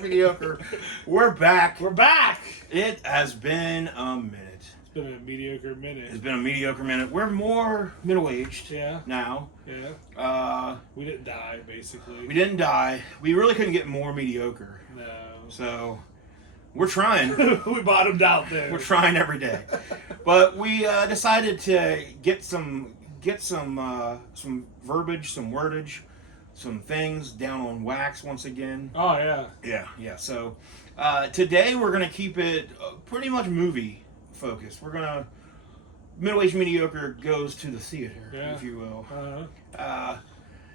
Middle-Aged Mediocre. We're back. We're back. It has been a minute. It's been a mediocre minute. It's been a mediocre minute. We're more middle-aged now. Yeah. We didn't die, basically. We didn't die. We really couldn't get more mediocre. No. So, we're trying. We bottomed out there. We're trying every day. But we decided to get some verbiage, some wordage, some things down on wax once again. Oh, yeah. Yeah. So, today we're going to keep it pretty much movie focused. We're going to... Middle-Aged Mediocre goes to the theater, if you will.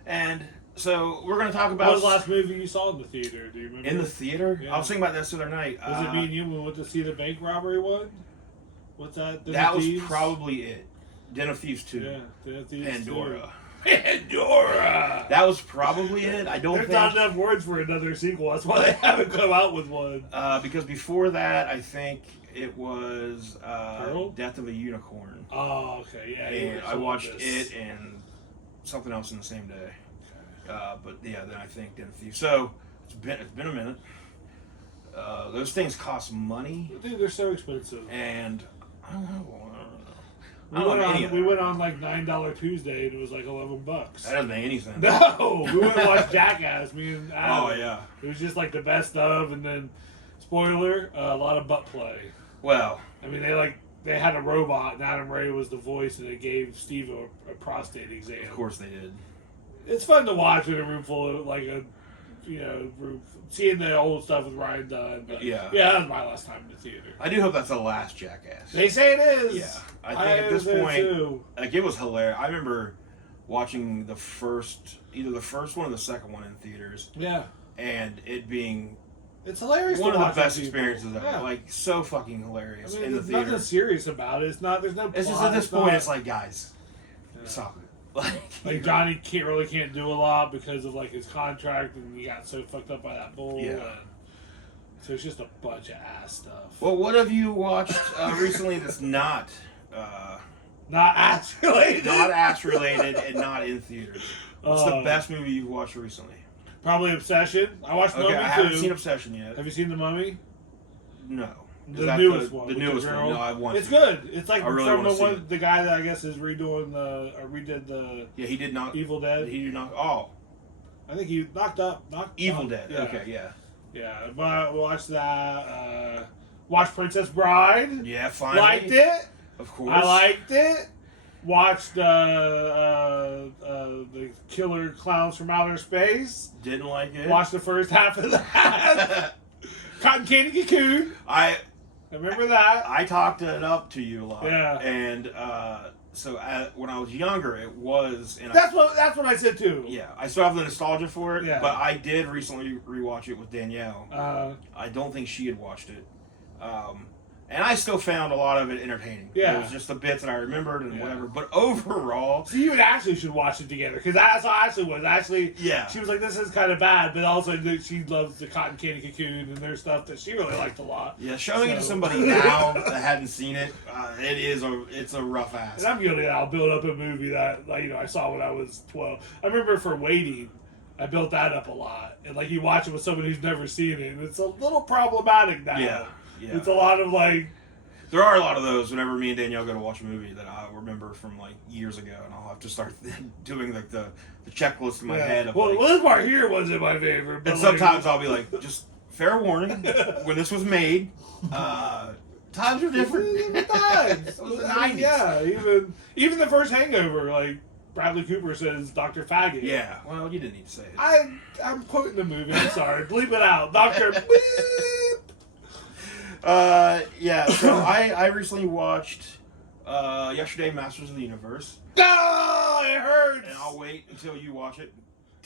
And so we're going to talk about... What was the last movie you saw in the theater? Do you remember? In the theater? Yeah. I was thinking about this the other night. Was it me and you when we went to see the bank robbery one? What's that? That was probably it. Den of Thieves 2. Yeah, Den of Thieves Pandora. 2. Pandora! That was probably it. I don't There's think... not enough words for another sequel. That's why they haven't come out with one. Because before that, I think it was Pearl? Death of a Unicorn. Oh, okay. Yeah. And I watched it and something else in the same day. But yeah, then I think Den of Thieves. So it's been a minute. Those things cost money. Dude, they're so expensive. And I don't know. We went on like $9 Tuesday and it was like $11. That doesn't make any sense. No, we went and watched Jackass. Me and Adam. Oh yeah. It was just like the best of, and then spoiler, a lot of butt play. Well, I mean, they had a robot, and Adam Ray was the voice, and they gave Steve a prostate exam. of course they did. It's fun to watch in a room full of room, seeing the old stuff with Ryan Dunn. But Yeah, that was my last time in the theater. I do hope that's the last Jackass. They say it is. Yeah, I think at this point, too. like, it was hilarious. I remember watching either the first one or the second one in theaters. Yeah, and it being it's hilarious. one to of the watch best people. experiences ever. Yeah. Like, so fucking hilarious I mean, in the there's theater. nothing serious about it. It's not. There's no. It's just plot, at this point, it's like, guys, stop it. Like Johnny can't do a lot because of like his contract, and he got so fucked up by that bull. Yeah. And so it's just a bunch of ass stuff. Well, what have you watched recently that's not ass related? not ass related and not in theaters? What's the Uh, best movie you've watched recently? Probably Obsession. I watched Mummy I too. haven't seen Obsession yet. Have you seen The Mummy? No. Is The that newest one. The with newest the one. girl? No, I want. It's good. It's like I really from wanna the see one, it. the guy that I guess is redid the Yeah, he did not. Evil Dead. He did not. Oh, I think he knocked Evil knocked- Dead. Yeah. Okay, yeah. Yeah, but we watched that. Watched Princess Bride. Yeah, finally. Liked it. Of course. I liked it. Watched the Killer Clowns from Outer Space. Didn't like it. Watched the first half of that. Cotton Candy Cocoon. I remember that. I talked it up to you a lot. Yeah. And so when I was younger, it was. And That's what I said too. Yeah, I still have the nostalgia for it. Yeah. But I did recently rewatch it with Danielle. I don't think she had watched it. And I still found a lot of it entertaining. Yeah. It was just the bits that I remembered and whatever. But overall... So you and Ashley should watch it together, because that's how Ashley was. Ashley, Yeah. she was like, this is kind of bad, but also she loves the Cotton Candy Cocoon, and there's stuff that she really liked a lot. Yeah, showing it to somebody now that hadn't seen it, it's a rough ass. And I'm guilty. I'll build up a movie that I saw when I was 12. I remember for Waiting, I built that up a lot, and you watch it with someone who's never seen it, and it's a little problematic now. Yeah. It's a lot of There are a lot of those whenever me and Danielle go to watch a movie that I remember from years ago, and I'll have to start doing the checklist in my head. Of, well, this part here wasn't my favorite. But and sometimes I'll be like, just fair warning, when this was made, times were different. Times. It was the 90s. Yeah, even the first Hangover, Bradley Cooper says Dr. Faggot. Yeah, well, you didn't need to say it. I'm quoting the movie. I'm sorry. Bleep it out. Dr. Beep. Yeah, so I recently watched yesterday Masters of the Universe. Oh, it hurts. And I'll wait until you watch it.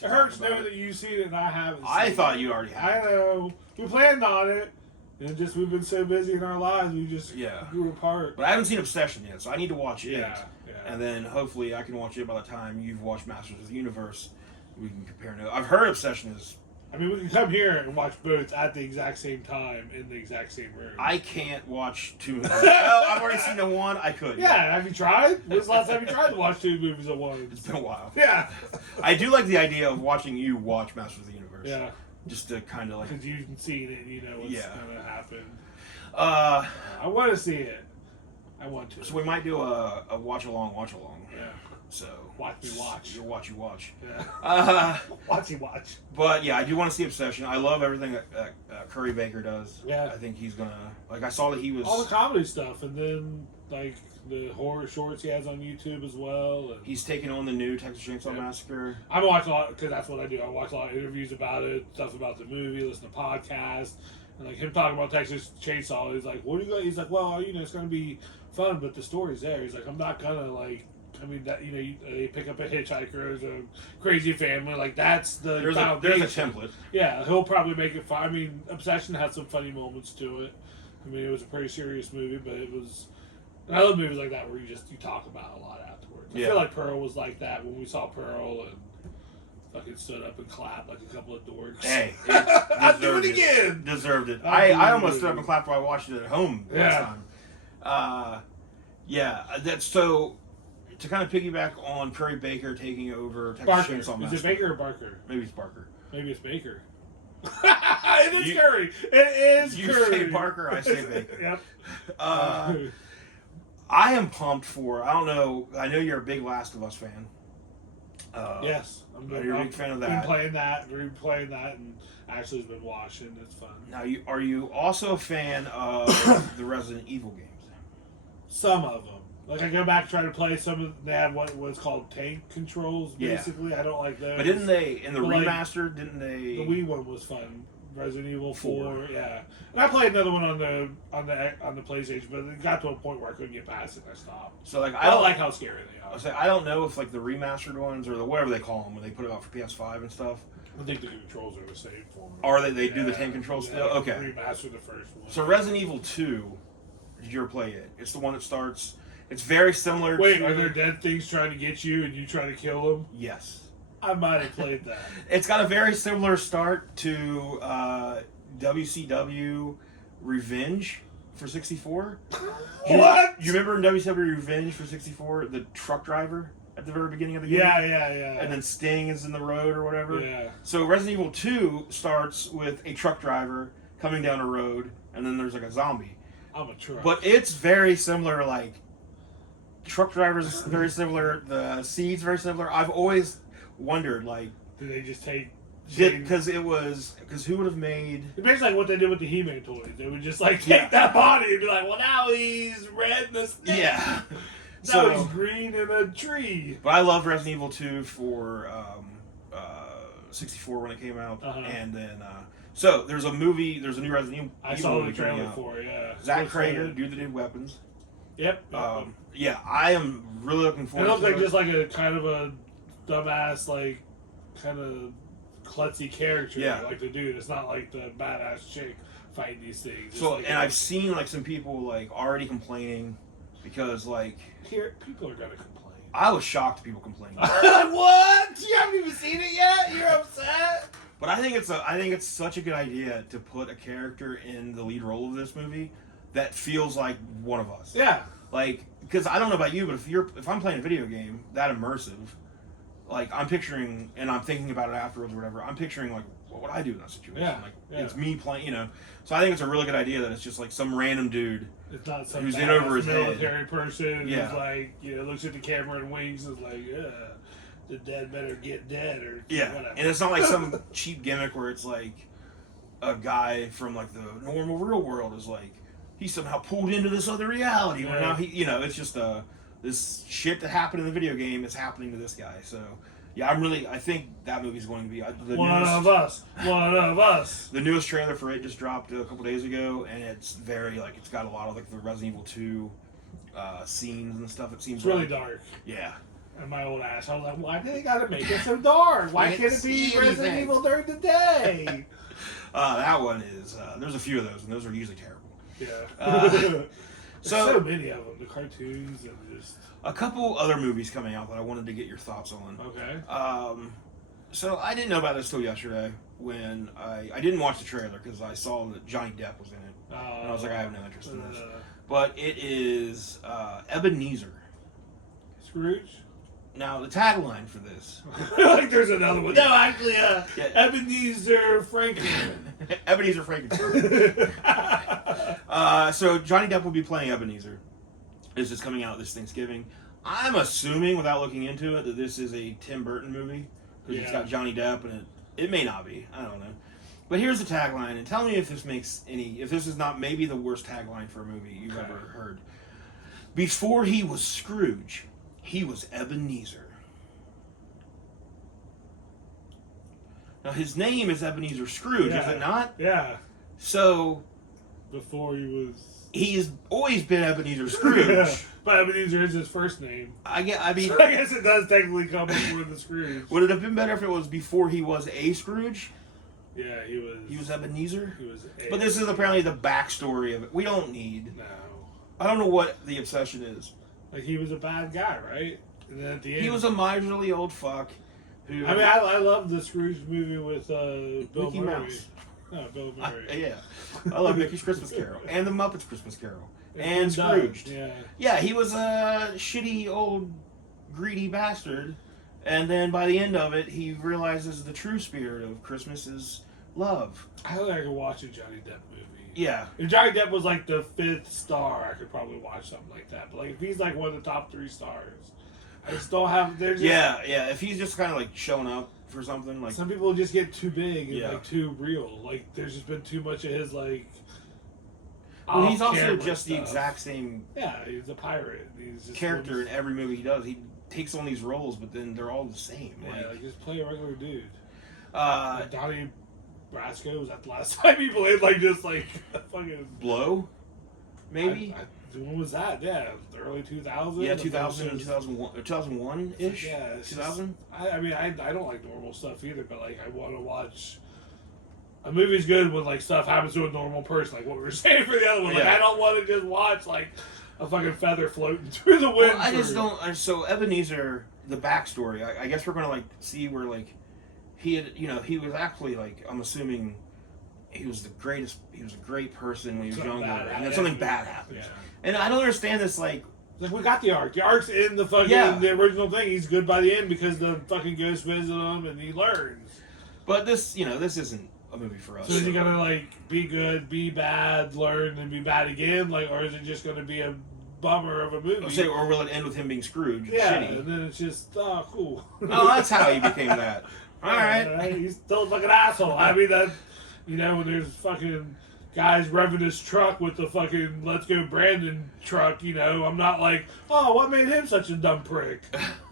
It hurts knowing that you've seen it and I haven't. I thought you already had. I know. We planned on it, and we've been so busy in our lives, we just grew apart. But I haven't seen Obsession yet, so I need to watch it. Yeah. And then hopefully I can watch it by the time you've watched Masters of the Universe. We can compare notes. I've heard Obsession is... I mean, we can come here and watch both at the exact same time in the exact same room. I can't watch two movies. Well, I've already seen the one. I could. Yeah, have you tried? When's the last time you tried to watch two movies at once? It's been a while. Yeah. I do like the idea of watching you watch Masters of the Universe. Yeah. just to kind of like. Because you've seen it, you know what's going to happen. I want to see it. I want to. So we might do a watch along. Yeah. So watch me watch. You watch. Yeah. Watch. But yeah, I do want to see Obsession. I love everything that Curry Baker does. Yeah. I think he's gonna like. I saw that he was all the comedy stuff, and then like the horror shorts he has on YouTube as well. And he's taking on the new Texas Chainsaw Massacre. I'm watching a lot because that's what I do. I watch a lot of interviews about it, stuff about the movie, listen to podcasts, and like him talking about Texas Chainsaw. He's like, "What are you going?" He's like, "Well, you know, it's going to be fun, but the story's there." He's like, "I'm not gonna like." I mean, that you know, they pick up a hitchhiker, there's a crazy family, like that's the there's a template. Yeah, he'll probably make it fun. I mean, Obsession had some funny moments to it. I mean, it was a pretty serious movie, but it was. And I love movies like that where you talk about it a lot afterwards. I feel like Pearl was like that when we saw Pearl and fucking stood up and clapped like a couple of dorks. Hey, I'll do it again. Deserved it. I almost stood up and clapped while I watched it at home last time. That's so. To kind of piggyback on Curry Baker taking over Texas Chainsaw Massacre. Is it Baker or Barker? Maybe it's Barker. Maybe it's Baker. It is Curry. It is you Curry. You say Barker, I say Baker. Yep. I am pumped for. I don't know. I know you're a big Last of Us fan. Yes, you're a big fan of that. Been replaying that, and Ashley's been watching. It's fun. Now, are you also a fan of the Resident Evil games? Some of them. Like, I go back and try to play some of they have what was called tank controls, basically. I don't like those. But didn't they, in the remaster, didn't they... The Wii one was fun. Resident Evil 4, yeah. And I played another one on the PlayStation, but it got to a point where I couldn't get past it and I stopped. So, like, I don't like how scary they are. I don't know if, like, the remastered ones, or the whatever they call them, when they put it out for PS5 and stuff. I think the controls are the same for them. Are they? They do the tank controls still? Okay. Remaster the first one. So, Resident Evil 2, did you ever play it? It's the one that starts... It's very similar to... Wait, are there dead things trying to get you and you try to kill them? Yes. I might have played that. It's got a very similar start to WCW Revenge for 64. What? You remember in WCW Revenge for 64, the truck driver at the very beginning of the game? Yeah. And then Sting is in the road or whatever? Yeah. So Resident Evil 2 starts with a truck driver coming down a road, and then there's like a zombie. I'm a truck. But it's very similar, like... Truck drivers very similar. The seeds very similar. I've always wondered, like, did they just take? Because who would have made? It's basically like what they did with the He-Man toys. They would just like take that body and be like, well, now he's red in the skin. Yeah. Now he's green in a tree. But I loved Resident Evil 2 for 64 when it came out, and then so there's a movie. There's a new Resident Evil. I saw the trailer for it. Yeah. Zach Crager, dude that did Weapons. Yep. Yeah, I am really looking forward to it. It looks like just like a kind of a dumbass, like, kind of klutzy character. Yeah. Like the dude. It's not like the badass chick fighting these things. So, like, and I've seen, like, some people, like, already complaining because, like... Here, people are going to complain. I was shocked people complaining. What? You haven't even seen it yet? You're upset? But I think it's such a good idea to put a character in the lead role of this movie that feels like one of us. Yeah. Like, because I don't know about you, but if I'm playing a video game that immersive, like I'm picturing and I'm thinking about it afterwards or whatever, I'm picturing like what would I do in that situation? Yeah. Like it's me playing, you know. So I think it's a really good idea that it's just like some random dude. It's not some who's in over his military person who's like, you know, looks at the camera and winks and is like, the dead better get dead or whatever. And it's not like some cheap gimmick where it's like a guy from like the normal real world is like he somehow pulled into this other reality. Where now he, you know, it's just this shit that happened in the video game is happening to this guy. So yeah, I think that movie's going to be one of us. The newest trailer for it just dropped a couple days ago, and it's very like it's got a lot of like the Resident Evil 2 scenes and stuff. It seems it's really dark. Yeah. And my old ass, I was like, why did they gotta make it so dark? Why can't it be Resident Evil during the day? That one is there's a few of those, and those are usually terrible. Yeah. So many of them, the cartoons and just a couple other movies coming out that I wanted to get your thoughts on. Okay. So I didn't know about this till yesterday when I didn't watch the trailer because I saw that Johnny Depp was in it, and I was like, I have no interest in this. But it is Ebenezer. Scrooge. Now, the tagline for this. Like there's another one. No, actually, Yeah. Ebenezer Franklin. Ebenezer Frankenstein. So Johnny Depp will be playing Ebenezer. This is coming out this Thanksgiving. I'm assuming, without looking into it, that this is a Tim Burton movie. Because it's got Johnny Depp in it. It may not be. I don't know. But here's the tagline, and tell me if this makes if this is not maybe the worst tagline for a movie you've ever heard. Before he was Scrooge, he was Ebenezer. Now his name is Ebenezer Scrooge, is it not? Yeah. So before he's always been Ebenezer Scrooge. Yeah. But Ebenezer is his first name. I mean, I guess it does technically come before the Scrooge. Would it have been better if it was before he was a Scrooge? Yeah, he was. He was Ebenezer. He was. But this is apparently the backstory of it. We don't need. No. I don't know what the obsession is. Like he was a bad guy, right? And then at the end, He was a miserly old fuck. Who, I mean, I love the Scrooge movie with Bill Mickey Murray. Mouse. No, Bill Murray. Yeah, I love Mickey's Christmas Carol and the Muppets Christmas Carol and Scrooged. Yeah, he was a shitty old greedy bastard, and then by the end of it, he realizes the true spirit of Christmas is love. I think I could watch a Johnny Depp movie. Yeah, If Johnny Depp was like the 5th star, I could probably watch something like that. But like if he's like one of the top 3 stars, I just don't have. yeah. If he's just kind of like showing up for something, like some people just get too big and Yeah. like too real. Like there's just been too much of his like. well, he's also off-camera just the stuff. exact same Yeah, he's a pirate. He's just character in every movie he does. He takes on these roles, but then they're all the same. Yeah, like just play a regular dude. Like, Donnie Brasco, was that the last time he played like just like fucking Blow, maybe. when was that? Yeah, the early 2000s. Yeah, 2000 and 2001, 2001-ish? Yeah, it's 2000? I mean, I don't like normal stuff either, but like I want to watch. A movie's good when like stuff happens to a normal person, like what we were saying for the other one. Like Yeah. I don't want to just watch like a fucking feather floating through the wind. Well, I just don't. So Ebenezer, the backstory. I guess we're gonna like see where like he had, he was actually like, I'm assuming he was the greatest. He was a great person when he was Something younger, bad and then something bad happened. happens. Yeah. And I don't understand this. Like we got the arc. The arc's in the fucking the original thing. He's good by the end because the fucking ghost visits him and he learns. but this, this isn't a movie for us. So is he gonna like be good, be bad, learn, and be bad again? Like, or is it just gonna be a bummer of a movie? Or will it end with him being Scrooge? Yeah, Shitty? and then it's just cool. Oh, that's how he became that. All right. He's still a fucking asshole. I mean that, when there's fucking guys revving his truck with the fucking Let's Go Brandon truck, I'm not like, oh, what made him such a dumb prick?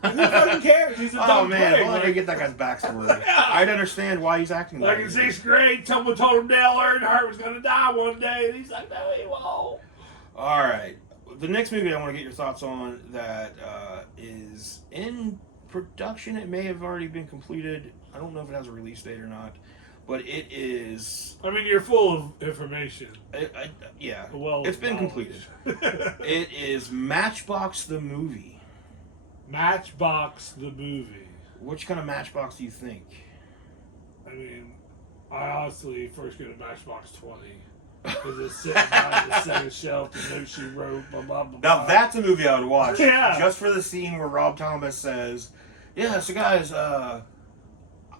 Who fucking cares? He's a dumb prick. If only I could get that guy's backstory. Yeah. I'd understand why he's acting Like that in way. 6th grade, someone told him Dale Earnhardt was gonna die one day, and he's like, no, he won't. All right. The next movie I want to get your thoughts on that is in production. It may have already been completed. I don't know if it has a release date or not, but it is. I mean, you're full of information. Yeah. Well, it's been completed. It is Matchbox the movie. Matchbox the movie. Which kind of Matchbox do you think? I mean, I honestly first go to Matchbox 20. Because it's sitting by the second shelf, the note she wrote, blah, blah, blah. Now that's a movie I would watch. Yeah. Just for the scene where Rob Thomas says, "Yeah, so guys, I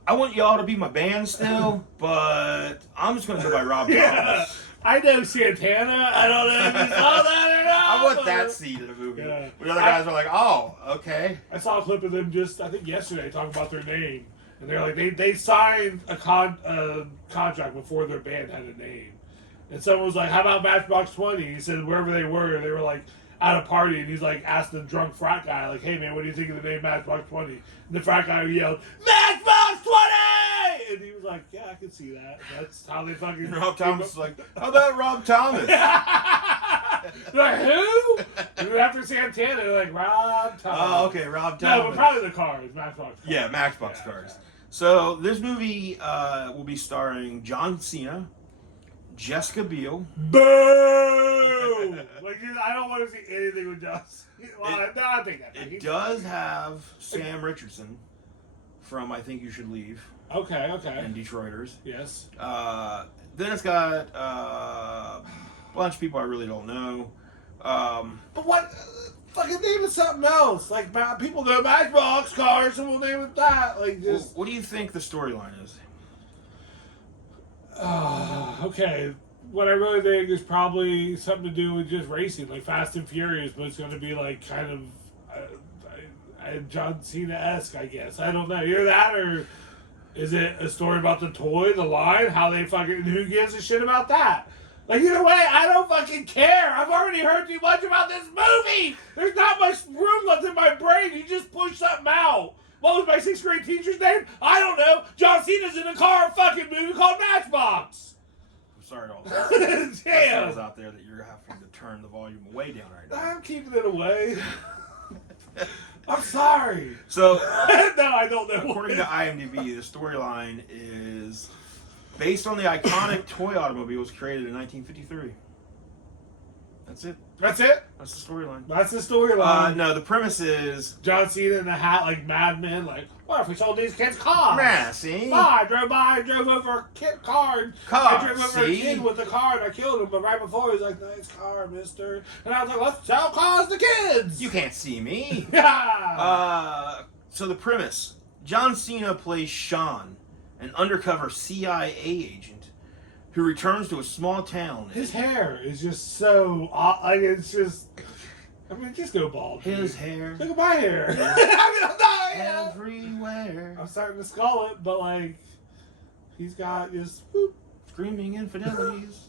want y'all to be my band still, but I'm just gonna go by Rob Thomas." I know Santana. I don't know if you saw that or not. I want that scene in a movie. Yeah. Where the other guys are like, "Oh, okay." I saw a clip of them just, I think yesterday, talking about their name. And they're like, they signed a contract before their band had a name. And someone was like, how about Matchbox 20? He said wherever they were like at a party, and he's like asked the drunk frat guy, like, hey man, what do you think of the name Matchbox 20? And the frat guy yelled, Matchbox 20! And he was like, yeah, I can see that. That's how they fucking... And Rob Thomas is like, "How about Rob Thomas?" They're like, who? And then after Santana, they're like, Rob Thomas. Oh, okay, Rob Thomas. No, but probably the Cars, Matchbox Cars. Yeah, Matchbox Yeah, Cars. okay. So this movie will be starring John Cena, Jessica Biel. Boo! Like, I don't want to see anything with Joss. Well, I think that. It does have Sam Richardson from I Think You Should Leave Okay. and Detroiters. Yes. Then it's got a bunch of people I really don't know. But what? Fucking name it something else. Like, people know Matchbox cars, and we'll name it that. Like, just... What do you think the storyline is? Okay. What I really think is probably something to do with just racing, like Fast and Furious, but it's going to be like kind of John Cena-esque, I guess. I don't know. Either that, or is it a story about the toy, the line, how they fucking, who gives a shit about that? Like, either way, I don't fucking care. I've already heard too much about this movie. There's not much room left in my brain. You just push something out. What was my 6th grade teacher's name? I don't know. John Cena's in a car fucking movie called Matchbox. I'm sorry to all the Damn. listeners out there that you're having to turn the volume way down right now. I'm keeping it away. I'm sorry. So, no, I don't know. according to IMDb, the storyline is based on the iconic toy automobiles created in 1953. That's it. That's it? That's the storyline. That's the storyline. No, the premise is... John Cena in a hat like Mad Men, like, what if we sold these kids cars? Yeah, see? I drove over a kid car. I drove over a kid with a car and I killed him, but right before he was like, nice car, mister. And I was like, let's sell cars to kids. You can't see me. Yeah. So the premise. John Cena plays Sean, an undercover CIA agent who returns to a small town. His hair is just so like it's just. I mean, just go bald. His hair. Look at my hair. Yeah. I mean, I'm not, Everywhere. I'm starting to skull it, but like, he's got just whoop. Screaming infidelities.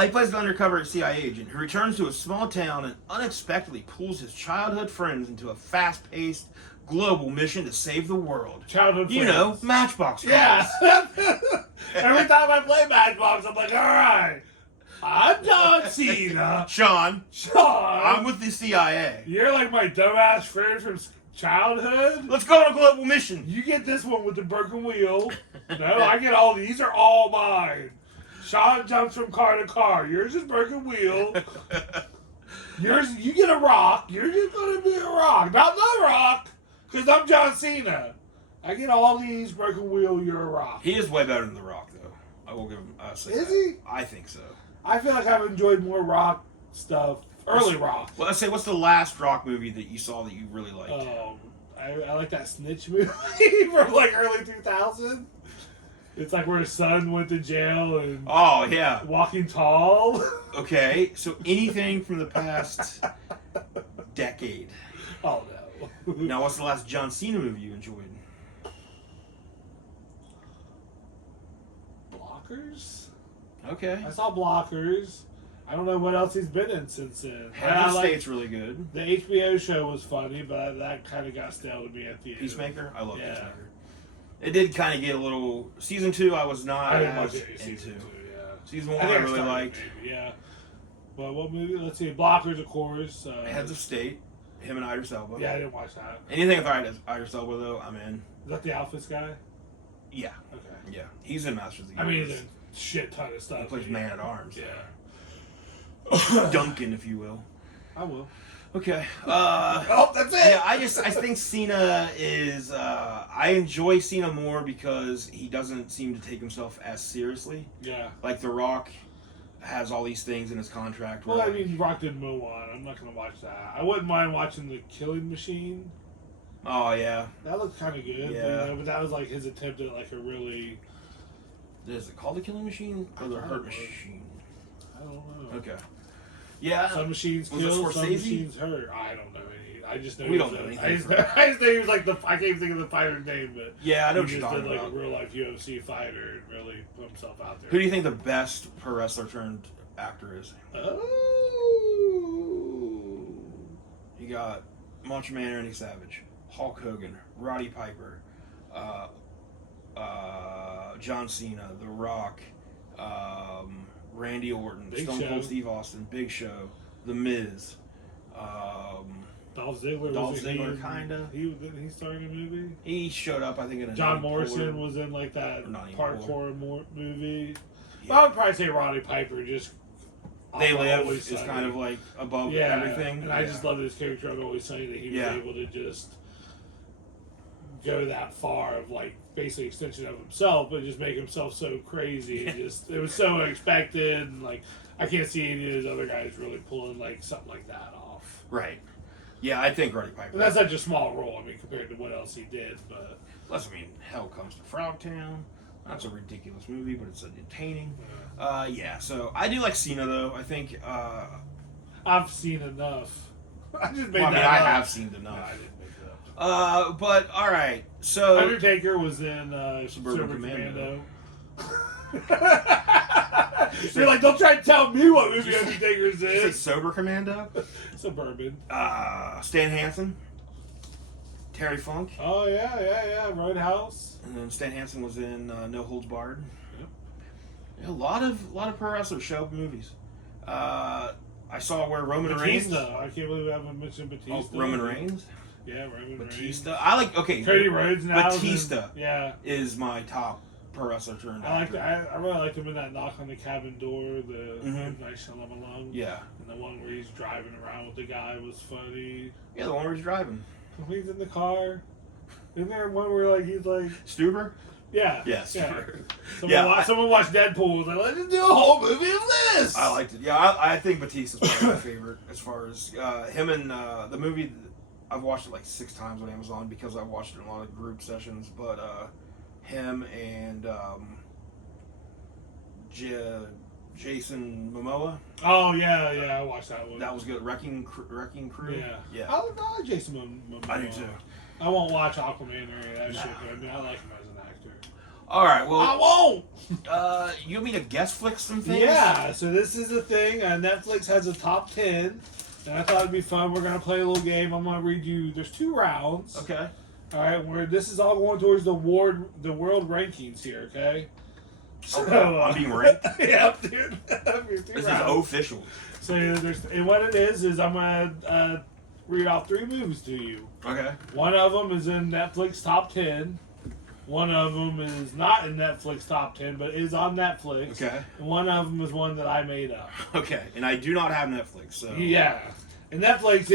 He plays an undercover CIA agent who returns to a small town and unexpectedly pulls his childhood friends into a fast-paced global mission to save the world. Childhood You friends. know, Matchbox cars. Yeah. Every time I play Matchbox, I'm like, all right, I'm John Cena. Sean, Sean, I'm with the CIA. you're like my dumbass friend from childhood. Let's go on a global mission. You get this one with the broken wheel. No, I get all these. Are all mine. Sean jumps from car to car. Yours is broken wheel. Yours, you get a rock. You're just gonna be a rock, not the rock, because I'm John Cena. I get all these broken wheel. You're a rock. He is way better than The Rock, though. I will give him. Say Is that. he? I think so. I feel like I've enjoyed more rock stuff. Early rock. Well, let's say, what's the last Rock movie that you saw that you really liked? I like that Snitch movie from like early 2000. It's like where his son went to jail and Oh, yeah. Walking Tall. Okay, so anything from the past decade. Oh no. Now, what's the last John Cena movie you enjoyed? Blockers? Okay. I saw Blockers. I don't know what else he's been in since then. Head of the State's really good. The HBO show was funny, but that kind of got stale to me at the end. Peacemaker? I love Yeah. Peacemaker. It did kind of get a little... Season 2, I was not I didn't as watch it. into. Season 2, yeah. Season 1, think I I really started liked. maybe, yeah. But what movie? Let's see. Blockers, of course. Heads of State. Him and Idris Elba. Yeah, I didn't watch that. Anything with Idris Elba, though, I'm in. Is that the Alphas guy? Yeah. Okay. Yeah. He's in Masters of the I mean, Universe. there's a shit ton of stuff. He plays Man-at-Arms. Yeah. Duncan, if you will. I will. Okay. Oh, that's it. Yeah, I think Cena is. I enjoy Cena more because he doesn't seem to take himself as seriously. Yeah. Like The Rock has all these things in his contract. Well, where, I mean, Rock did Mulan. I'm not gonna watch that. I wouldn't mind watching The Killing Machine. Oh yeah. That looked kind of good. Yeah. But that was like his attempt at like a really. Is it called The Killing Machine or The I Hurt don't know. Machine? I don't know. Okay. Yeah. Some machines Was it kill, some Scorsese? machines hurt. I don't know any. I just know. We he don't was know a- anything. I just know he was like the. I can't even think of the fighter's name, but Yeah, I know he what you're just talking did like about. a real life UFC fighter and really put himself out there. Who do you think the best pro wrestler turned actor is? Oh. You got Macho Man Randy Savage, Hulk Hogan, Roddy Piper, John Cena, The Rock, Randy Orton, Big Stone Show. Cold Steve Austin, Big Show, The Miz, Dolph Ziggler. Dolph wasn't Ziggler, he, kinda. Didn't he star in a movie? he showed up, I think, in a John Nutty Morrison Porter. was in like that Or Nutty parkour movie. Yeah. I would probably say Roddy Piper. Just They off Live Always is Sunny. kind of like above yeah, everything. and I just love his character on Always Sunny that he was Yeah. able to just go that far of like basically extension of himself, but just make himself so crazy. And just it was so unexpected, and like I can't see any of those other guys really pulling like something like that off. Right. Yeah, I think Roddy Piper. And that's such a small role, I mean, compared to what else he did, but... Plus, I mean, Hell Comes to Frogtown. That's a ridiculous movie, but it's entertaining. Yeah, so I do like Cena, though. I think... I've seen enough. I just made well, that I up. have seen enough. No, I didn't make that up. But, alright, so... Undertaker was in Suburban Suburban Commando. You're like, don't try to tell me what movie Undertaker's Did you say in. Sober Commando? Suburban. Stan Hansen. Terry Funk. Oh, yeah. Roadhouse. And then Stan Hansen was in No Holds Barred. Yep. Yeah, a lot of pro wrestlers show up in movies. I saw where Roman Reigns. Batista. I can't believe we haven't mentioned Batista. Oh, Roman Reigns. Yeah, Roman Batista. Reigns. I like. Okay. Cody Rhodes now. Batista. Yeah. Is my top pro wrestler turned I actor. really liked him in that Knock on the Cabin Door, the Mhm. Nice Shyamalan. Yeah. And the one where he's driving around with the guy was funny. Yeah, the one where he's driving. When he's in the car. Isn't there one where like he's like Stuber. yeah. Yes. Yeah. Yeah, Someone watched Deadpool and was like, let's do a whole movie of this. I liked it. Yeah, I think Batista's probably my favorite as far as him and the movie. I've watched it like 6 times on Amazon because I watched it in a lot of group sessions. But him and Jason Momoa. Oh yeah, I watched that one. That was good. Wrecking Crew. Yeah. I like Jason Momoa. I do too. I won't watch Aquaman or any of that shit, but I mean, I like him as an actor. All right. Well, I won't. You want me to Guessflix some things? Yeah. So this is the thing. Netflix has a top 10, and I thought it'd be fun. We're gonna play a little game. I'm gonna read you. There's 2 rounds. Okay. All right. Where this is all going towards the world rankings here. Okay. So, I'm being ranked. yeah, dude. This is official. So and what it is I'm gonna read off 3 movies to you. Okay. One of them is in Netflix top 10. One of them is not in Netflix top 10, but is on Netflix. Okay. And one of them is one that I made up. Okay. And I do not have Netflix, so. Yeah. And Netflix,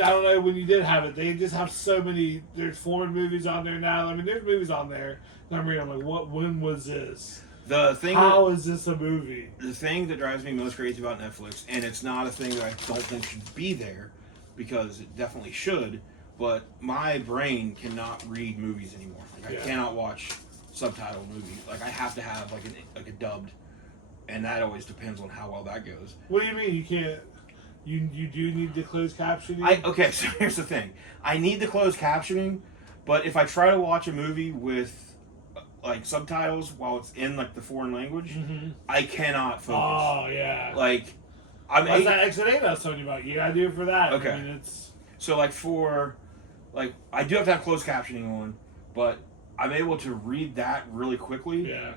I don't know when you did have it, they just have so many. There's foreign movies on there now. I mean, there's movies on there. And I'm reading, I'm like, when was this? How is this a movie? The thing that drives me most crazy about Netflix, and it's not a thing that I don't think should be there, because it definitely should, but my brain cannot read movies anymore. Like, I cannot watch subtitled movies. Like, I have to have like a dubbed, and that always depends on how well that goes. What do you mean you can't? You do need the closed captioning? Okay, so here's the thing. I need the closed captioning, but if I try to watch a movie with like subtitles while it's in like the foreign language, I cannot focus. Oh yeah. Like, What's that Exit 8 I was talking about? You gotta do it for that. Okay. I mean, it's... So like I do have to have closed captioning on, but I'm able to read that really quickly. Yeah.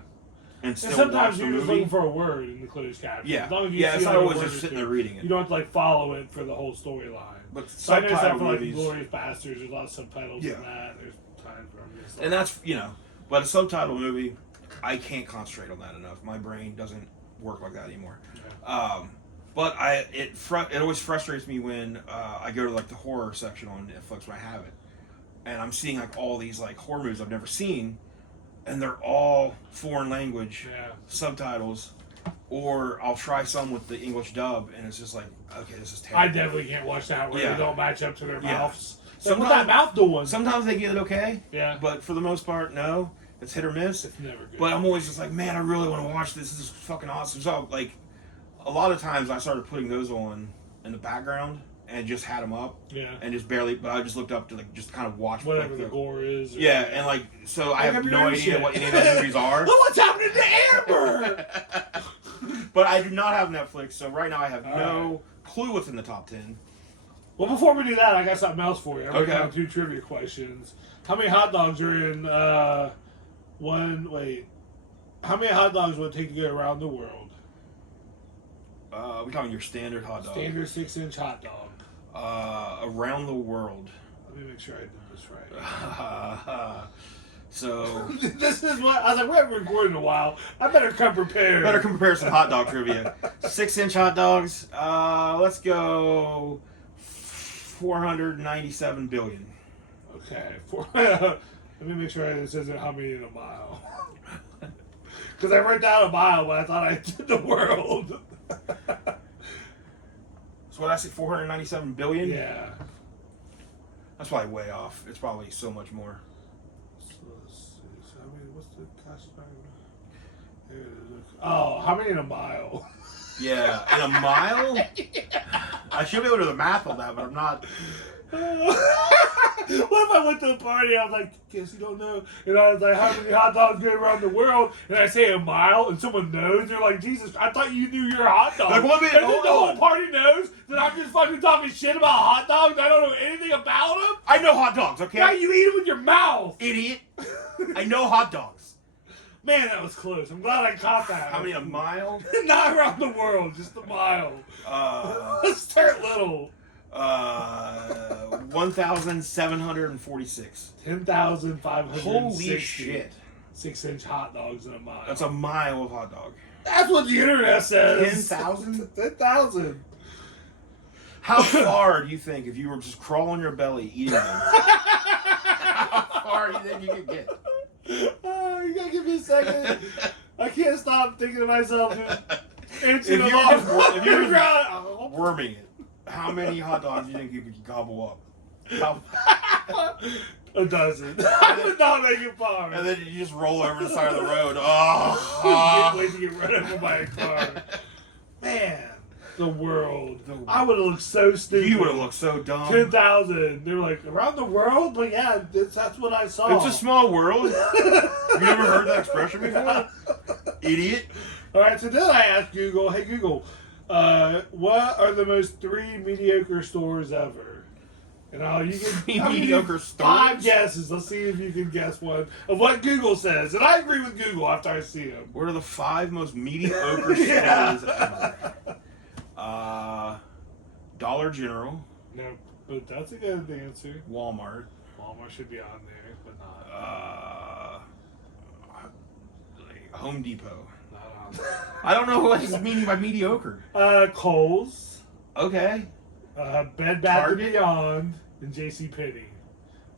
And still And sometimes watch the you're just movie. looking for a word in the closed caption. Yeah. As long as you Yeah, see it's not like a always word just or sitting two. there reading it. You don't have to like follow it for the whole storyline. But So I noticed that subtitle for like movies, Glorious Bastards, there's a lot of subtitles Yeah. in that. There's times where I'm just like, and that's but a subtitle movie, I can't concentrate on that enough. My brain doesn't work like that anymore. yeah. But it always frustrates me when I go to like the horror section on Netflix when I have it, and I'm seeing like all these like horror movies I've never seen, and they're all foreign language subtitles, or I'll try some with the English dub, and it's just like, okay, this is terrible. I definitely can't watch that where they don't match up to their mouths. Like, what's Sometimes- that mouth doing? Sometimes they get it okay, Yeah. but for the most part, no. It's hit or miss. It's never good. But I'm always just like, man, I really want to watch this. This is fucking awesome. So, like, a lot of times I started putting those on in the background and just had them up. Yeah. And just barely, but I just looked up to, like, just kind of watch. Whatever like, the gore is. Or yeah, and, like, so I have Like no every idea shit. what any of those movies are. Look what's happening to Amber! But I do not have Netflix, so right now I have no clue what's in the top 10. Well, before we do that, I got something else for you. I'm Okay. down 2 trivia questions. How many hot dogs are in how many hot dogs would it take to get around the world? We're talking your standard hot dog. Standard 6-inch hot dog. Around the world. Let me make sure I did this right. So This is what I was like. We haven't recorded in a while. I better come prepared. better compare some hot dog trivia. 6-inch hot dogs. Let's go 497 billion. Okay. Let me make sure this isn't how many in a mile. Because I wrote down a mile, but I thought I did the world. So what I said, 497 billion. Yeah. That's probably way off. It's probably so much more. So let's see. So, I mean, what's the cost? Here it is. Oh, how many in a mile? Yeah, in a mile? I should be able to do the math on that, but I'm not. What if I went to a party? I was like, guess you don't know. And I was like, how many hot dogs go around the world? And I say a mile, and someone knows. They're like, Jesus, I thought you knew your hot dog. Like, what minute? And then the whole party knows that I'm just fucking talking shit about hot dogs. I don't know anything about them. I know hot dogs, okay? Yeah, you eat them with your mouth. Idiot. I know hot dogs. Man, that was close. I'm glad I caught that. How many, a mile? Not around the world, just a mile. Let's start little. 1,746. 10,560. Holy shit. 6-inch hot dogs in a mile. That's a mile of hot dog. That's what the internet says. 10,000? 10,000. How far do you think, if you were just crawling your belly eating them, how far do you think you could get? Oh, you gotta give me a second. I can't stop thinking to myself, dude. If you were just worming it, how many hot dogs do you think you could gobble up? A dozen. I would not make it far. And then you just roll over the side of the road. Can't wait to get run over by a car. Man, the world. I would have looked so stupid. You would have looked so dumb. 10,000. They were like, around the world? But yeah, that's what I saw. It's a small world. You never heard that expression before? Idiot. All right, so then I asked Google, hey Google, what are the most 3 mediocre stores ever? And you can mediocre stores? 5 guesses. Let's see if you can guess one of what Google says. And I agree with Google after I see them. What are the 5 most mediocre stores ever? Dollar General. No, but that's a good answer. Walmart. Walmart should be on there, but not. Home Depot. Not on there. I don't know what he's meaning by mediocre. Kohl's. Okay. Bed Bath & Target? Beyond, and JCPenney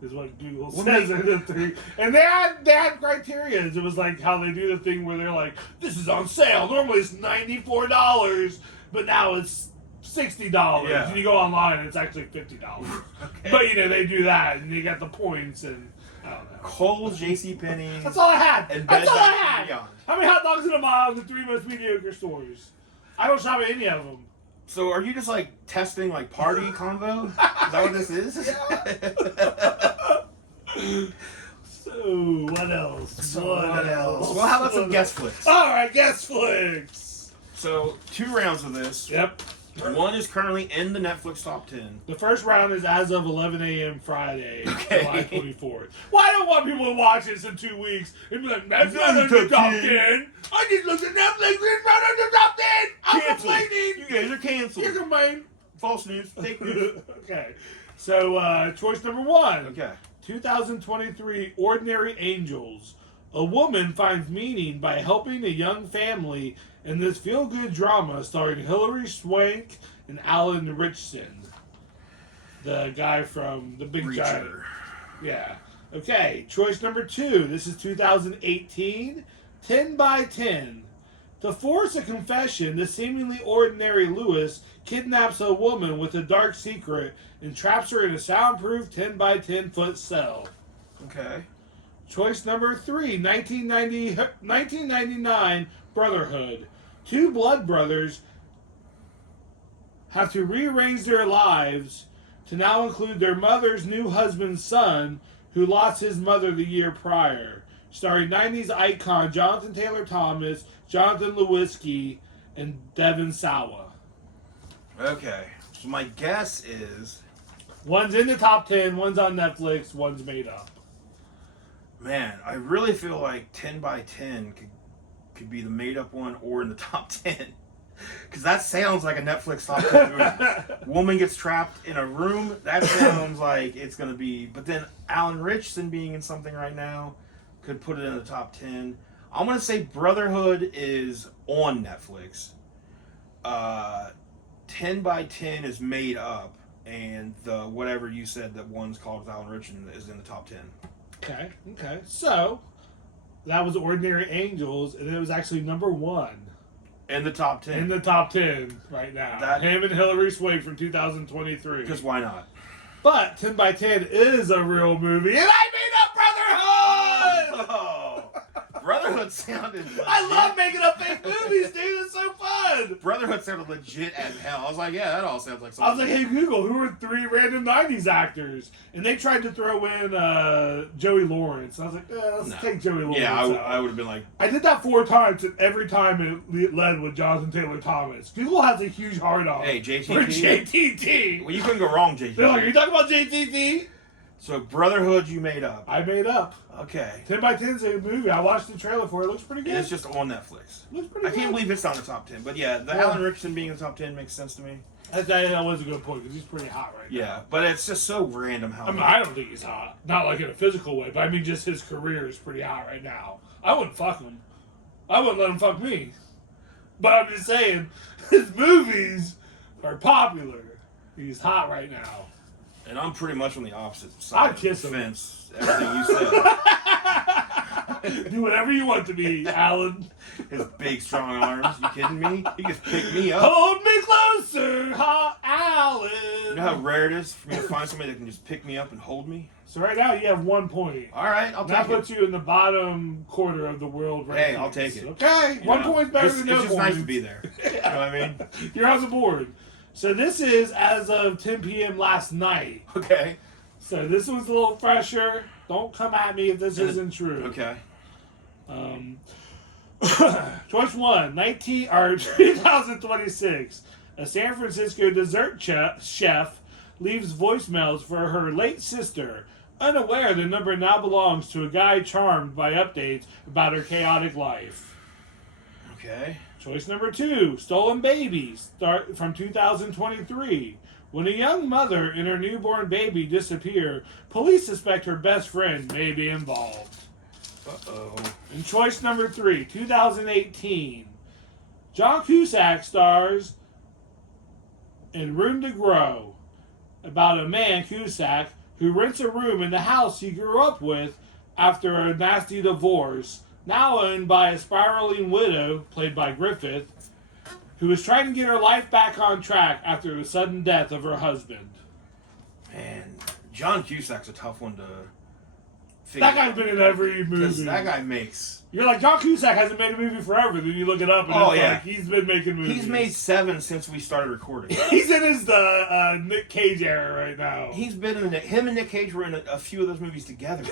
is what Google What says are the 3. And they had criteria. It was like how they do the thing where they're like, this is on sale. Normally it's $94, but now it's $60. Yeah. And you go online and it's actually $50. Okay. But they do that and you got the points and I don't know. Kohl's, JCPenney. That's all I had. And That's Bed all I Bath & had. Beyond. How many hot dogs in a mile are the 3 most mediocre stores? I don't shop at any of them. So are you just like testing like party convo? Is that what this is? So what else? What else? Well, how about some Guessflix? All right, Guessflix. So 2 rounds of this. Yep. One is currently in the Netflix top 10. The first round is as of 11 a.m. Friday, Okay. July 24th. Well, I don't want people to watch this in 2 weeks and be like, that's not in the top 10. I just looked at Netflix and it's not in the top 10. I'm Cancelled. complaining. You guys are canceled. You're complaining. False news. Fake news. Okay. So, choice number 1. Okay. 2023 Ordinary Angels. A woman finds meaning by helping a young family in this feel-good drama starring Hilary Swank and Alan Ritchson, the guy from The Big Giant. Yeah. Okay, choice number 2. This is 2018. 10 by 10. To force a confession, the seemingly ordinary Lewis kidnaps a woman with a dark secret and traps her in a soundproof 10 by 10 foot cell. Okay. Choice number 3, 1999 Brotherhood. 2 blood brothers have to rearrange their lives to now include their mother's new husband's son, who lost his mother the year prior. Starring 90s icon Jonathan Taylor Thomas, Jonathan Lewinsky, and Devon Sawa. Okay. So my guess is, One's in the top 10, one's on Netflix, one's made up. man, I really feel like 10 by 10 could be the made up one or in the top 10. Because that sounds like a Netflix top 10 movie. Woman gets trapped in a room. That sounds like it's going to be. But then Alan Ritchson being in something right now could put it in the top 10. I'm going to say Brotherhood is on Netflix. 10 by 10 is made up. And the whatever you said that one's called with Alan Ritchson is in the top 10. Okay. So, that was Ordinary Angels, and it was actually number 1. In the top 10. In the top 10 right now. Him and Hilary Swank from 2023. Because why not? But 10 by 10 is a real movie, and I made up Brotherhood! Oh, Brotherhood sounded legit. I love making up fake movies, dude. It's so fun. Brotherhood sounded legit as hell. I was like, yeah, that all sounds like I was something. like, hey, Google, who are 3 random 90s actors? And they tried to throw in Joey Lawrence. I was like, let's take Joey Lawrence yeah, out. I would have been like, I did that 4 times, and every time it led with Jonathan Taylor Thomas. Google has a huge heart on hey, for JTT. JTT. Well, you couldn't go wrong, JTT. They're like, are you talking about JTT? So Brotherhood, you made up. I made up. Okay. 10 by 10 is a movie. I watched the trailer for it. It looks pretty good. It's just on Netflix. Looks pretty I good. can't believe it's not in the top 10. But yeah, the Alan Richardson being in the top 10 makes sense to me. That was a good point because he's pretty hot right now. Yeah, but it's just so random how. I mean, I don't think he's hot. Not like in a physical way, but I mean just his career is pretty hot right now. I wouldn't fuck him. I wouldn't let him fuck me. But I'm just saying, his movies are popular. He's hot right now. And I'm pretty much on the opposite side I'd kiss of him. the fence. Everything you said. Do whatever you want to be, Alan. His big, strong arms. You kidding me? He just picked me up. Hold me closer, hot Alan. You know how rare it is for me to find somebody that can just pick me up and hold me? So right now you have 1 point. All right, I'll That take puts it. you in the bottom quarter of the world rankings. Hey, I'll take it. Okay, You 1 know, point's better just- than no It's just points. nice to be there. You know what I mean? You're on the board. So this is as of 10 p.m. last night. Okay. So this was a little fresher. Don't come at me if this isn't true. Okay. Choice 1, 2026. A San Francisco dessert chef leaves voicemails for her late sister, unaware the number now belongs to a guy charmed by updates about her chaotic life. Okay. Choice number 2, Stolen Babies, from 2023. When a young mother and her newborn baby disappear, police suspect her best friend may be involved. Uh-oh. And choice number 3, 2018. John Cusack stars in Room to Grow, about a man, Cusack, who rents a room in the house he grew up with after a nasty divorce, now owned by a spiraling widow, played by Griffith, who is trying to get her life back on track after the sudden death of her husband. Man, John Cusack's a tough one to figure That guy's been in every Because movie. that guy makes... You're like, John Cusack hasn't made a movie forever. Then you look it up and it's like, he's been making movies. He's made 7 since we started recording. He's in his Nick Cage era right now. He's been in... Him and Nick Cage were in a few of those movies together.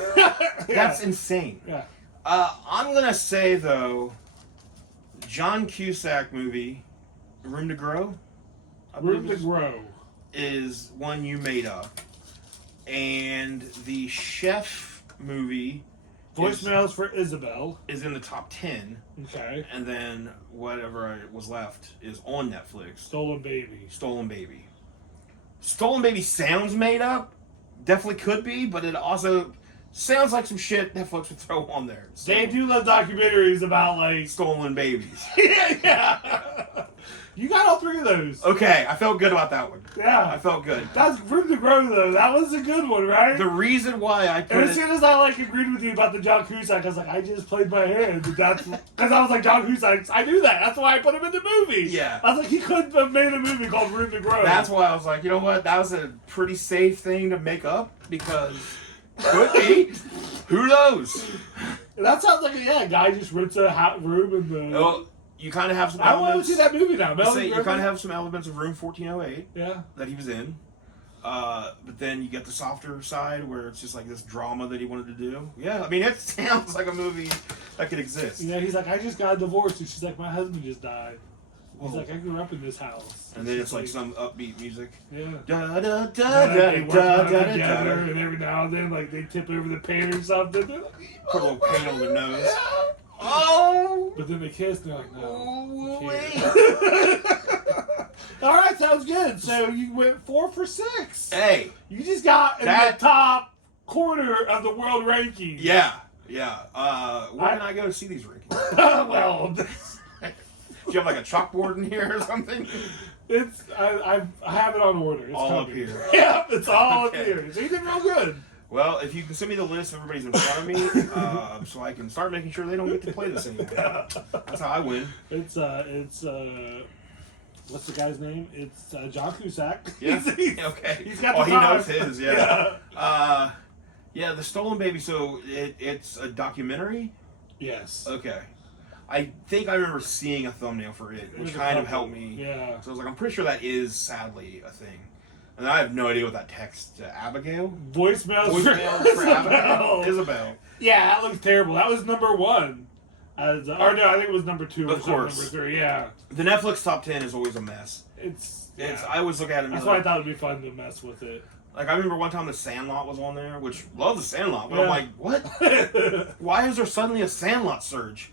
That's insane. Yeah. I'm going to say, though, John Cusack movie, Room to Grow, Room to Grow is one you made up. And the chef movie... Voicemails for Isabel. Is in the top 10. Okay. And then whatever was left is on Netflix. Stolen Baby. Stolen Baby. Stolen Baby sounds made up. Definitely could be, but it also sounds like some shit Netflix would throw on there. So, They do love documentaries about, like... stolen babies. yeah. You got all 3 of those. Okay, I felt good about that one. Yeah. I felt good. That's Room to Grow, though. That was a good one, right? The reason why I put And as it... soon as I agreed with you about the John Cusack, I was like, I just played my hand. That's because I was like, John Cusack. I knew that. That's why I put him in the movie. Yeah. I was like, he couldn't have made a movie called Room to Grow. That's why I was like, you know what? That was a pretty safe thing to make up because could be. Who knows? That sounds like a guy just rents a room in the. Well, you kind of have some I want to elements. see that movie now. Melvin You Griffith. kind of have some elements of Room 1408 Yeah. that he was in. But then you get the softer side where it's just like this drama that he wanted to do. Yeah, I mean, it sounds like a movie that could exist. Yeah, he's like, I just got a divorce, and she's like, my husband just died. He's Whoa. like, I grew up in this house. And then it's like some upbeat music. Yeah. Da da da And da they da work da out da together, da. and every now and then, like, they tip over the pan or something. They're like, Put a little paint on their nose. oh. Oh! But then they kiss, and they're like, no. Oh, you can't. All right, sounds good. So you went 4 for 6. Hey, You just got in That- the top corner of the world rankings. yeah. Where can I go to see these rankings? Well, Do you have like a chalkboard in here or something? it's I have it on order. It's All coming. up here. Yeah, it's all Okay. up here. So you did real good. Well, if you can send me the list of everybody's in front of me, so I can start making sure they don't get to play this anymore. That's how I win. It's what's the guy's name? It's John Cusack. Yeah. he's, Okay. He's got Oh, the he time. knows his. Yeah. Yeah, The Stolen Baby. So it's a documentary. Yes. Okay. I think I remember seeing a thumbnail for it, which kind of helped me. Yeah. So I was like, I'm pretty sure that is sadly a thing. And I have no idea what that text to Abigail. Voicemail For Abigail. Isabel. Yeah, that looks terrible. That was number 1. Or no, I think it was number 2 Of or course. number 3. Yeah. The Netflix top 10 is always a mess. It's I always look at it and be that's like, why I thought it'd be fun to mess with it. like, I remember one time The Sandlot was on there, which love The Sandlot, but Yeah. I'm like, what? Why is there suddenly a Sandlot surge?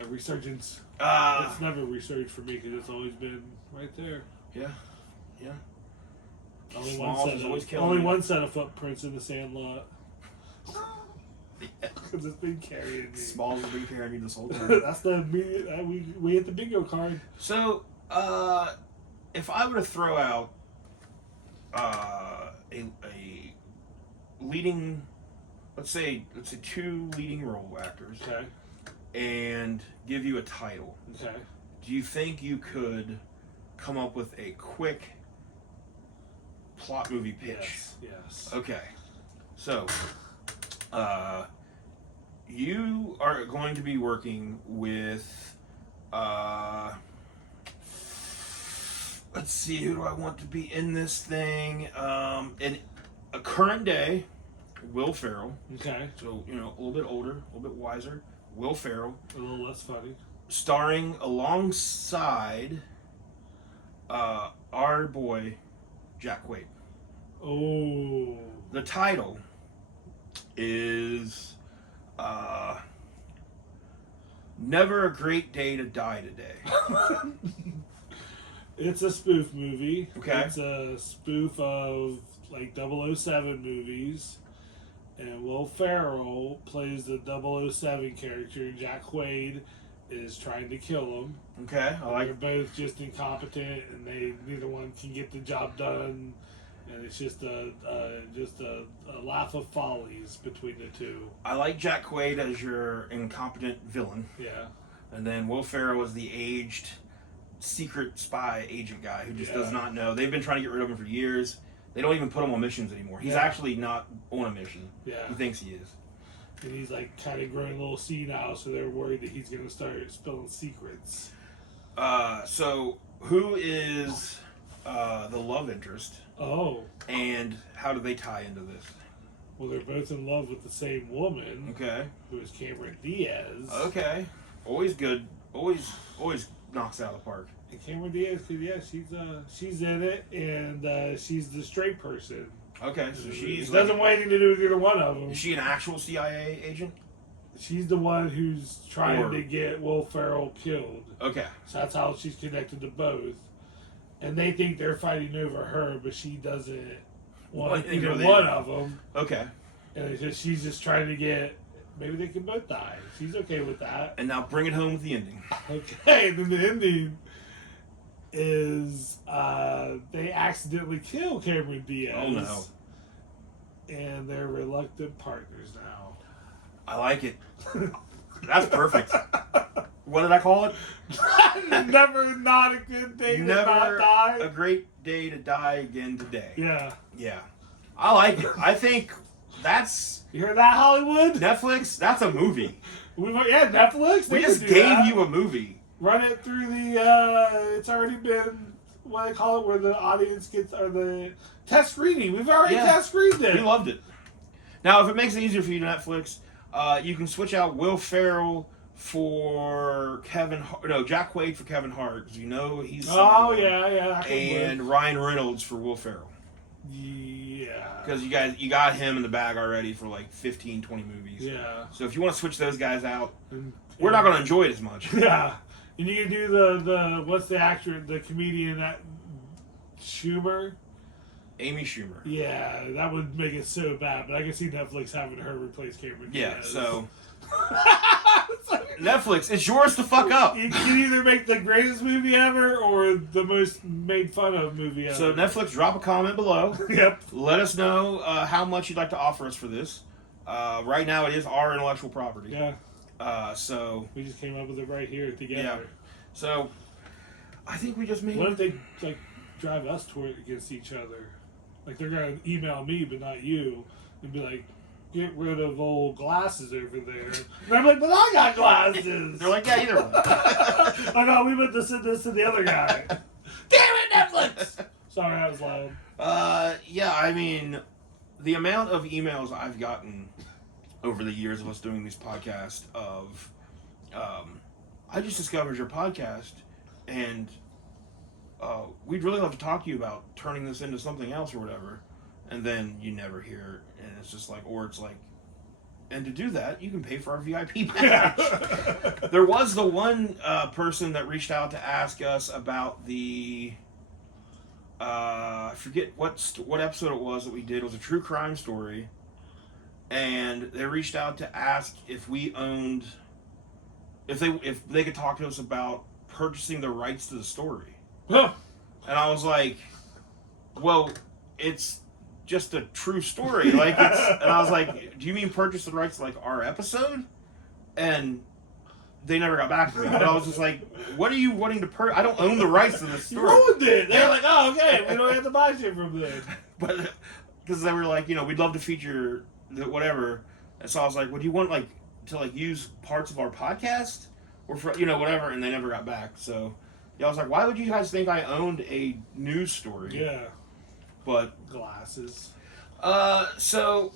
A resurgence. Uh, It's never resurged for me because it's always been right there. yeah. Yeah. Only Smalls is always killing only me. one set of footprints in the Sandlot. Because it's been carrying me. Smalls has been carrying me this whole time. That's the immediate. We hit the bingo card. So, if I were to throw out a leading, let's say 2 leading role actors, Okay. and give you a title, Okay. do you think you could come up with a quick plot movie pitch? Yes. Yes. Okay. So, you are going to be working with, let's see, who do I want to be in this thing? In a current day, Will Ferrell. Okay. So, a little bit older, a little bit wiser. Will Ferrell. A little less funny. Starring alongside our boy, Jack Quaid. Oh. The title is Never a Great Day to Die Today. It's a spoof movie. Okay. It's a spoof of like 007 movies. And Will Ferrell plays the 007 character. And Jack Quaid is trying to kill him. Okay, I like They're both just incompetent, and neither one can get the job done. And it's just a laugh of follies between the two. I like Jack Quaid as your incompetent villain, Yeah. and then Will Ferrell as the aged secret spy agent guy who just Yeah. does not know. They've been trying to get rid of him for years. They don't even put him on missions anymore. He's Yeah. actually not on a mission. Yeah. He thinks he is. And he's like kind of growing a little senile, so they're worried that he's going to start spilling secrets. So who is the love interest, Oh. and how do they tie into this? Well, they're both in love with the same woman, Okay. who is Cameron Diaz. Okay. Always good. Always knocks it out of the park. And Cameron Diaz, 'cause, yeah, she's in it, and she's the straight person. Okay, so she's It doesn't want anything to do with either one of them. is she an actual CIA agent? She's the one who's trying Or- to get Will Ferrell killed. Okay. So that's how she's connected to both. And they think they're fighting over her, but she doesn't want Well, either they- one of them. Okay. And it's just, she's just trying to get. Maybe they can both die. She's okay with that. And now bring it home with the ending. Okay, and then the ending is they accidentally kill Cameron Diaz. Oh no. And they're reluctant partners now. I like it. That's perfect. What did I call it? Never not a good day to not Never die. a great day to die again today. Yeah. Yeah. I like it. I think that's You heard that, Hollywood? Netflix. That's a movie. Netflix. We they just could do gave that. you a movie. Run it through the. It's already been what they call it, where the audience gets or the test screening. We've already Yeah. test screened it. We loved it. Now, if it makes it easier for you, Netflix, you can switch out Will Ferrell for Jack Quaid for Kevin Hart, because he's. Oh yeah. That could And work. Ryan Reynolds for Will Ferrell. Yeah. Because you got him in the bag already for like 15, 20 movies. Yeah. So if you want to switch those guys out, And- we're not going to enjoy it as much. Yeah. And you can do the what's the actor, the comedian that Schumer. Amy Schumer. Yeah, that would make it so bad, but I can see Netflix having her replace Cameron Yeah, Diaz. so It's like, Netflix, it's yours to fuck up. you can either make the greatest movie ever or the most made fun of movie ever. So Netflix, drop a comment below. Yep. Let us know how much you'd like to offer us for this. Right now, it is our intellectual property. Yeah. So We just came up with it right here together. Yeah. So I think we just made. What if they like drive us toward against each other? Like they're gonna email me, but not you, and be like, "Get rid of old glasses over there." And I'm like, "But I got glasses." They're like, "Yeah, either one." I know we meant to send this to the other guy. Damn it, Netflix! Sorry, I was loud. Yeah, I mean, the amount of emails I've gotten over the years of us doing these podcasts of, I just discovered your podcast, and we'd really love to talk to you about turning this into something else or whatever, and then you never hear it, and it's just like, or it's like, and to do that, you can pay for our VIP package. There was the one person that reached out to ask us about the, I forget what episode it was that we did. It was a true crime story, and they reached out to ask if we owned, if they could talk to us about purchasing the rights to the story. Huh. And I was like, well, it's just a true story. Like, it's, and I was like, do you mean purchase the rights to like our episode? And they never got back to me. But I was just like, what are you wanting to I don't own the rights to this story. You ruined it. They're like, oh, okay, we don't have to buy shit from them. But because they were like, we'd love to feature the whatever. And so I was like, would you want like to like use parts of our podcast or for whatever? And they never got back. So yeah, I was like, why would you guys think I owned a news story? Yeah. But glasses. So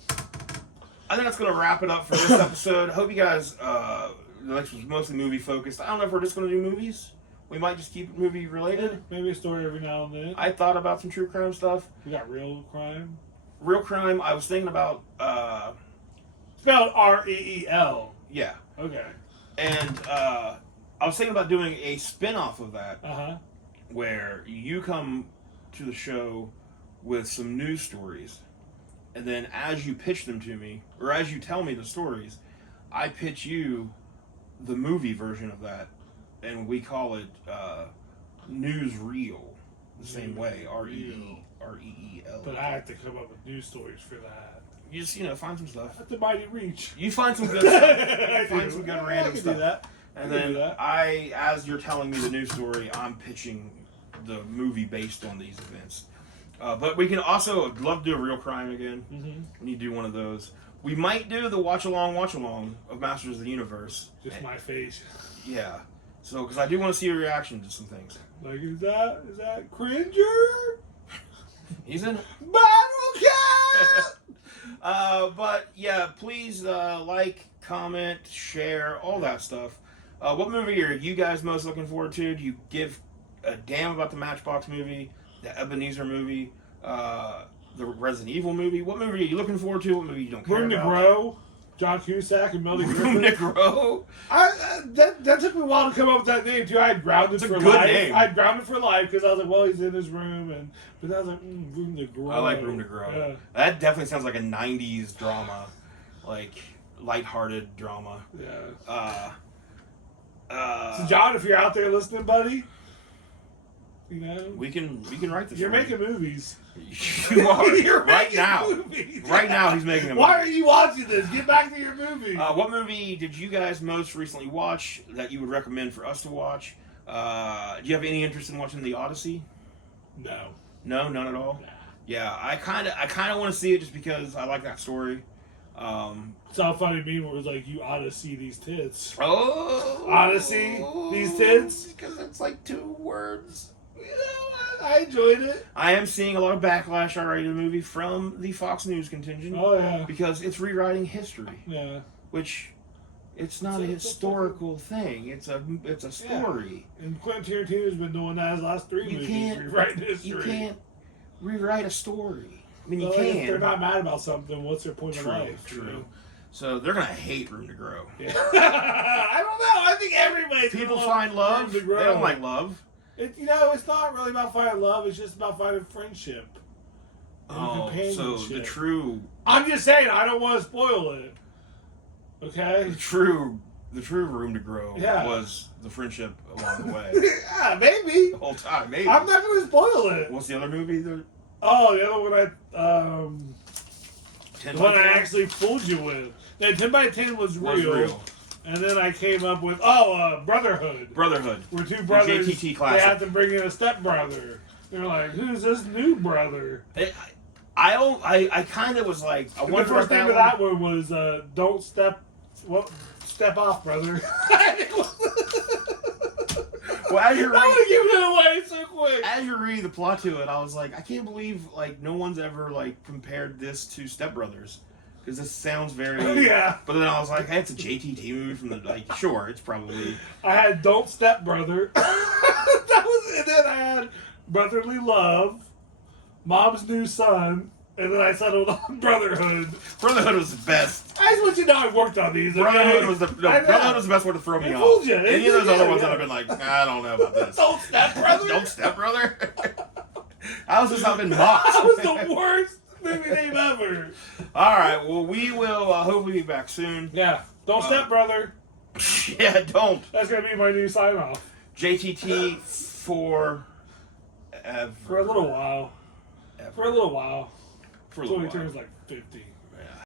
I think that's gonna wrap it up for this episode. Hope you guys. The next was mostly movie focused. I don't know if we're just gonna do movies. We might just keep it movie related. Yeah, maybe a story every now and then. I thought about some true crime stuff. We got real crime. Real crime. I was thinking about. Spelled R-E-E-L. Yeah. Okay. And I was thinking about doing a spin-off of that. Uh-huh. Where you come to the show with some news stories, and then as you pitch them to me, or as you tell me the stories, I pitch you the movie version of that, and we call it newsreel, the same way, R-E-E-L. But I have to come up with news stories for that. You just, find some stuff. That's the mighty reach. You find some good stuff. Find some good random stuff. Do that. And then as you're telling me the news story, I'm pitching the movie based on these events. But we can also, I'd love to do a real crime again. Mm-hmm. We need to do one of those. We might do the watch-along of Masters of the Universe. Just my face. Yeah. So, because I do want to see your reaction to some things. Like, is that Cringer? He's in Battle Cat! but, yeah, please like, comment, share, all that stuff. What movie are you guys most looking forward to? Do you give a damn about the Matchbox movie, the Ebenezer movie, the Resident Evil movie? What movie are you looking forward to? What movie you don't care Room about? to Grow, John Cusack and Middle-Aged Room to Mediocre. Grow. That took me a while to come up with that name too. I had Grounded for good Life. name. I had Grounded for Life because I was like, well, he's in his room, but I was like, Room to Grow. I like Room to Grow. Yeah. That definitely sounds like a '90s drama, like lighthearted drama. Yeah. So John, if you're out there listening, buddy, we can write this. You're making movies. You are. You're right making now. Movies. Right now, he's making a movie. Why are you watching this? Get back to your movie. What movie did you guys most recently watch that you would recommend for us to watch? Do you have any interest in watching The Odyssey? No. No, none at all. Nah. Yeah, I kind of want to see it just because I like that story. It's how funny meme where it was like, you ought to see these tits. Oh, Odyssey, these tits, because it's like 2 words. I enjoyed it. I am seeing a lot of backlash already to the movie from the Fox News contingent. Oh yeah, because it's rewriting history. Yeah, which it's not a historical thing. It's a story. Yeah. And Quentin Tarantino's been doing that his last 3 movies, rewriting history. You can't rewrite a story. I mean, you can. can. If they're not mad about something, what's their point of life? True. So they're gonna hate Room to Grow. Yeah. I don't know. I think everybody. People find love. They don't like love. It's not really about finding love. It's just about finding friendship. And so the true. I'm just saying. I don't want to spoil it. Okay. The true Room to Grow was the friendship along the way. Yeah, maybe. The whole time, maybe. I'm not going to spoil it. What's the other movie? The other one the one I actually fooled you with. That 10 by 10 was real. And then I came up with Brotherhood. Brotherhood. Where two brothers, JTT classic. they have to bring in a stepbrother. They're like, who's this new brother? I kind of was like, I And wonder the first what name of that one was Don't Step Off, Brother. Well, as you're I would have given it away so quick. As you're reading the plot to it, I was like, I can't believe like no one's ever like compared this to Step Brothers, because this sounds very Yeah. But then I was like, hey, it's a JTT movie from the like. Sure, it's probably. I had Don't Step Brother. That was, and then I had Brotherly Love, Mom's New Son, and then I settled on Brotherhood. Brotherhood was the best. I just want you to know I worked on these. Okay? Brotherhood was the best one to throw me It off. fooled you. Any of those other ones that I've been like, I don't know about this. Don't Step Brother. Don't Step Brother. I was just not been mocked. That was the worst movie name ever. All right, well, we will hopefully be back soon. Yeah, Don't Step Brother. Yeah, don't. That's gonna be my new sign off. JTT for ever. For a little while. Ever. For a little while. For a Until little he while. turns like 50.